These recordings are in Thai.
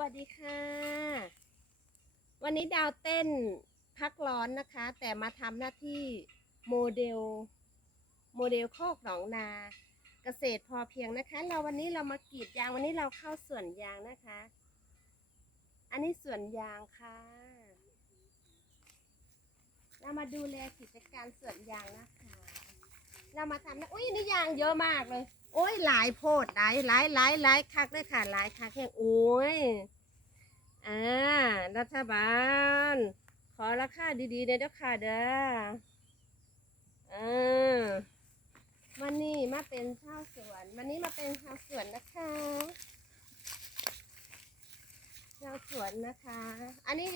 วัสดีค่ะ วันนี้ดาวเต้นพักร้อนนะคะ แต่มาทำหน้าที่โมเดล โมเดลโคกหนองนาเกษตรพอเพียงนะคะ เราวันนี้เรามากรีดยางวันนี้เราเข้าสวนยางนะคะ อันนี้สวนยางค่ะ เรามาดูแลกิจการสวนยางนะคะ เรามาทำนะอุ้ยนี่ยางเยอะมากเลย โอ้ยหลายโพดหลายหลายหลายหลายคักเลยค่ะหลายคักแห่งโอ้ยอ่ารัฐบาล ขอราคาดีๆเด้อค่ะเด้ออ่าวันนี้มาเป็นชาวสวน วันนี้มาเป็นชาวสวนนะคะชาวสวนนะคะ อันนี้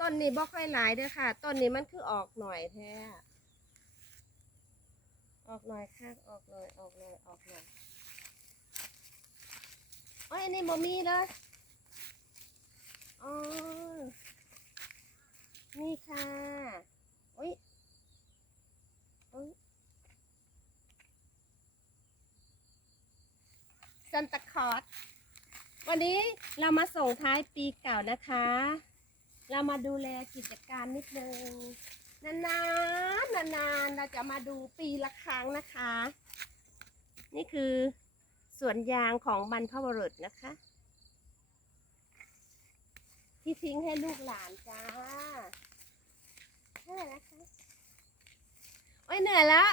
ต้นนี้บ่ค่อยหลายเด้อค่ะ ต้นนี้มันคือออกหน่อยแท้ ออกหน่อยค่ะออกหน่อยออกหน่อยออกหน่อยโอ้ยอันนี้บ่มีเลยอ๋อ นี่ค่ะโอ้ยโอ้ยซันตาคอสวันนี้เรามาส่งท้ายปีเก่านะคะ เรามาดูแลกิจการนิดนึงนาน นานๆเราจะมาดูปีละครั้งนะคะ นี่คือสวนยางของบรรพบุรุษนะคะ ที่ทิ้งให้ลูกหลานจ้าใช่นะคะ โอ้ยเหนื่อยแล้ว